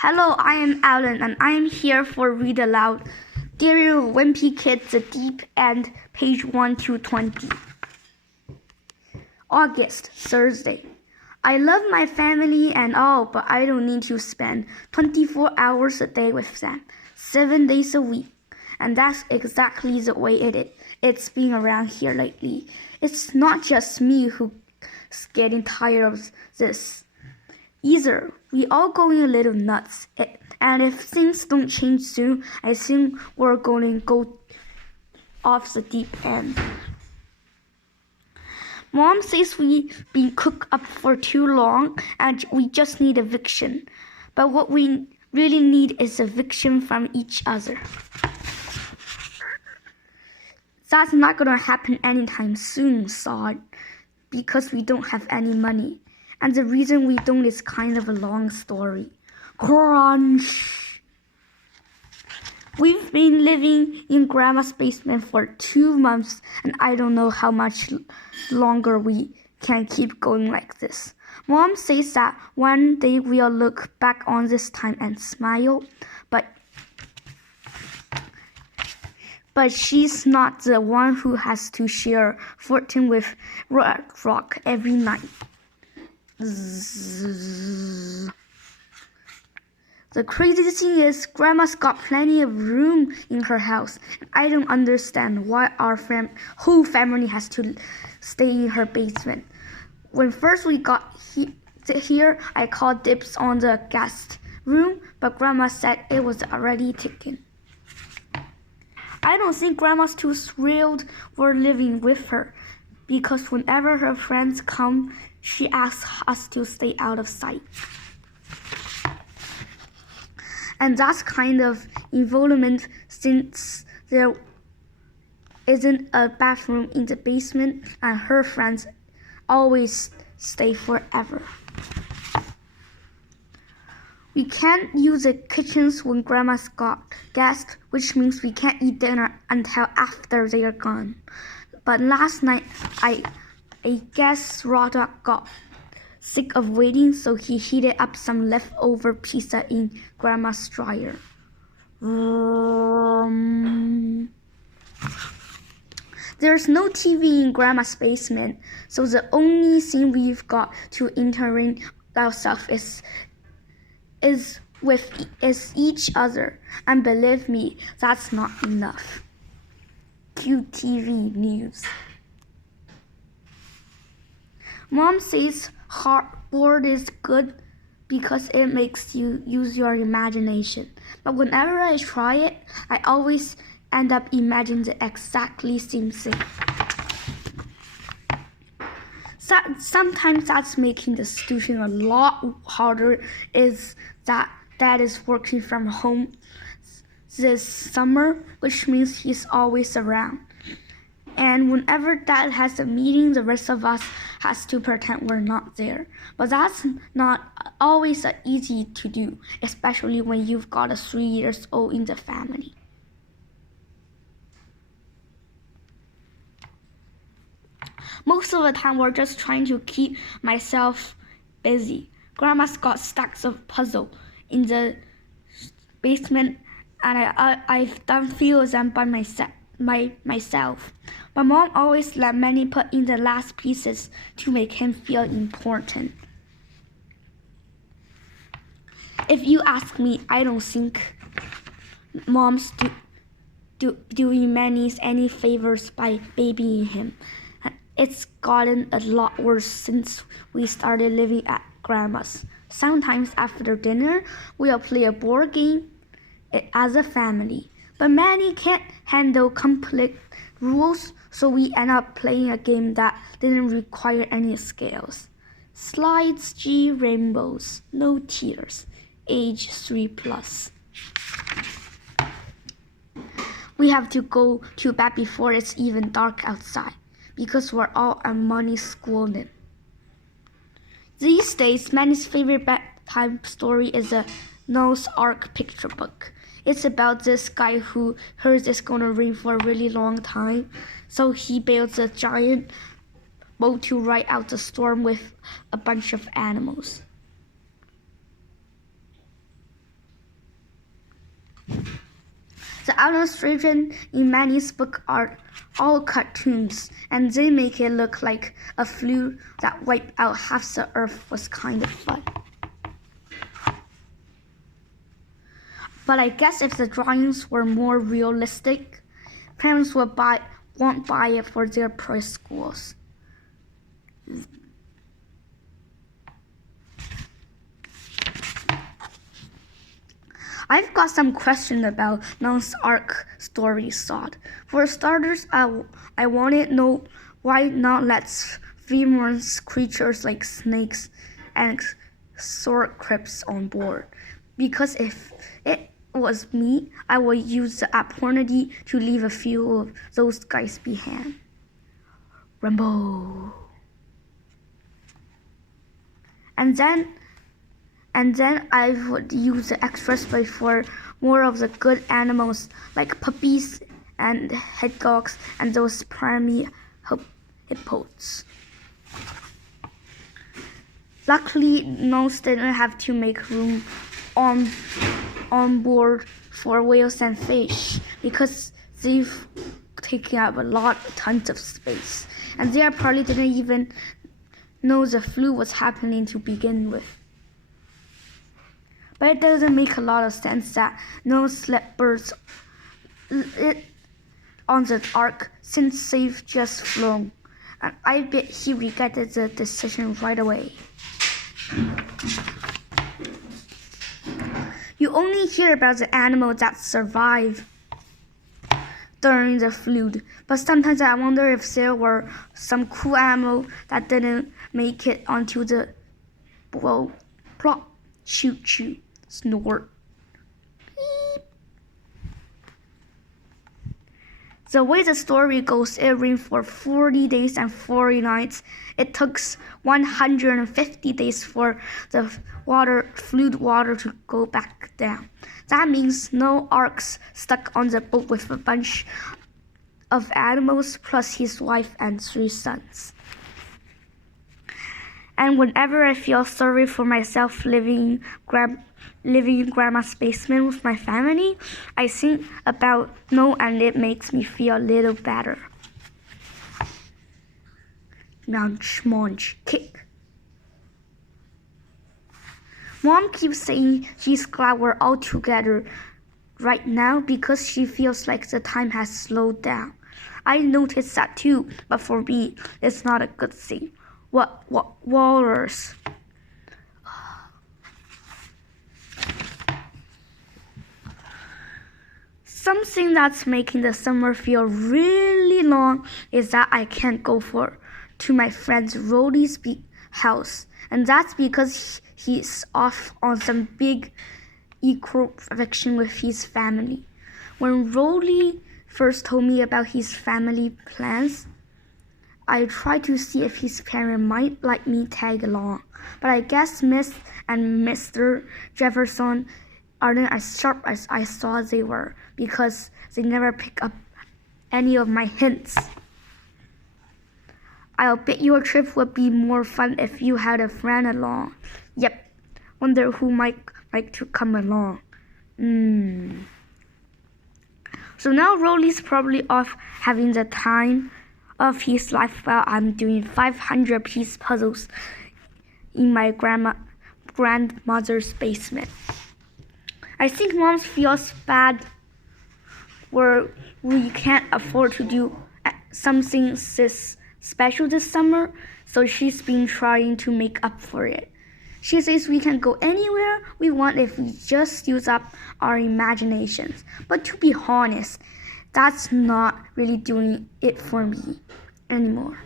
Hello, I am Alan and I am here for Read Aloud. Dear Wimpy Kids, The Deep End, page 1 to 20. August, Thursday. I love my family and all, but I don't need to spend 24 hours a day with them, 7 days a week. And that's exactly the way it's been around here lately. It's not just me who's getting tired of this. Either we all going a little nuts, and if things don't change soon, I think we're going to go off the deep end. Mom says we've been cooped up for too long and we just need eviction. But what we really need is eviction from each other. That's not going to happen anytime soon, Sod, because we don't have any money. And the reason we don't is kind of a long story. Crunch! We've been living in Grandma's basement for 2 months, and I don't know how much longer we can keep going like this. Mom says that one day we'll look back on this time and smile, but she's not the one who has to share fortune with Rock every night. Zzz. The crazy thing is, Grandma's got plenty of room in her house. I don't understand why our whole family has to stay in her basement. When first we got here, I called dibs on the guest room, but Grandma said it was already taken. I don't think Grandma's too thrilled we're living with her, because whenever her friends come, she asks us to stay out of sight. And that's kind of involvement since there isn't a bathroom in the basement and her friends always stay forever. We can't use the kitchens when Grandma's got guests, which means we can't eat dinner until after they are gone. But last night, I guess Rodok got sick of waiting, so he heated up some leftover pizza in Grandma's dryer. There's no TV in Grandma's basement, so the only thing we've got to entertain ourselves is each other. And believe me, that's not enough. QTV News. Mom says hardboard is good because it makes you use your imagination. But whenever I try it, I always end up imagining the exactly same thing. Sometimes that's making the situation a lot harder. Is that Dad is working from home this summer, which means he's always around. And whenever Dad has a meeting, the rest of us has to pretend we're not there. But that's not always easy to do, especially when you've got a 3-year-old in the family. Most of the time, we're just trying to keep myself busy. Grandma's got stacks of puzzles in the basement, and I've done few of them by myself. But Mom always let Manny put in the last pieces to make him feel important. If you ask me, I don't think Mom's doing Manny any favors by babying him. It's gotten a lot worse since we started living at Grandma's. Sometimes after dinner, we'll play a board game as a family. But Manny can't handle complex rules, so we end up playing a game that didn't require any skills. Slides, G, rainbows, no tears, age 3+. We have to go to bed before it's even dark outside, because we're all at morning school now. These days, Manny's favorite bedtime story is a Noah's Ark picture book. It's about this guy who hears it's gonna rain for a really long time, so he builds a giant boat to ride out the storm with a bunch of animals. The illustration in Manny's book are all cartoons, and they make it look like a flu that wiped out half the earth was kind of fun. But I guess if the drawings were more realistic, parents won't buy it for their preschools. I've got some questions about Noah's Ark story thought. For starters, I want to know why not let venomous creatures like snakes and sword creeps on board. Because if it was me, I would use the opportunity to leave a few of those guys behind. Rumble. And then I would use the extra space for more of the good animals like puppies and hedgehogs and those prairie hippos. Luckily, Nose didn't have to make room on board for whales and fish because they've taken up tons of space, and they probably didn't even know the flu was happening to begin with. But it doesn't make a lot of sense that no sleepers on the Ark since they've just flown, and I bet he regretted the decision right away. You only hear about the animals that survive during the flood, but sometimes I wonder if there were some cool animal that didn't make it onto the boat. Plop, shoot, shoot, snort. Beep. The way the story goes, it rained for 40 days and 40 nights. It took 150 days for the flood water to go back down. That means no arks stuck on the boat with a bunch of animals plus his wife and 3 sons. And whenever I feel sorry for myself living in Grandma's basement with my family, I think about Noah and it makes me feel a little better. Munch, munch, kick. Mom keeps saying she's glad we're all together right now because she feels like the time has slowed down. I noticed that too, but for me, it's not a good thing. What walrus? Something that's making the summer feel really long is that I can't go to my friend Rolly's house, and that's because he's off on some big eco-vacation with his family. When Rolly first told me about his family plans, I tried to see if his parents might let me tag along, but I guess Miss and Mr. Jefferson aren't as sharp as I thought they were because they never pick up any of my hints. I'll bet your trip would be more fun if you had a friend along. Yep, wonder who might like to come along. So now Rolly's probably off having the time of his life while I'm doing 500-piece puzzles in my grandmother's basement. I think Mom feels bad where we can't afford to do something special this summer, so she's been trying to make up for it. She says we can go anywhere we want if we just use up our imaginations. But to be honest, that's not really doing it for me anymore.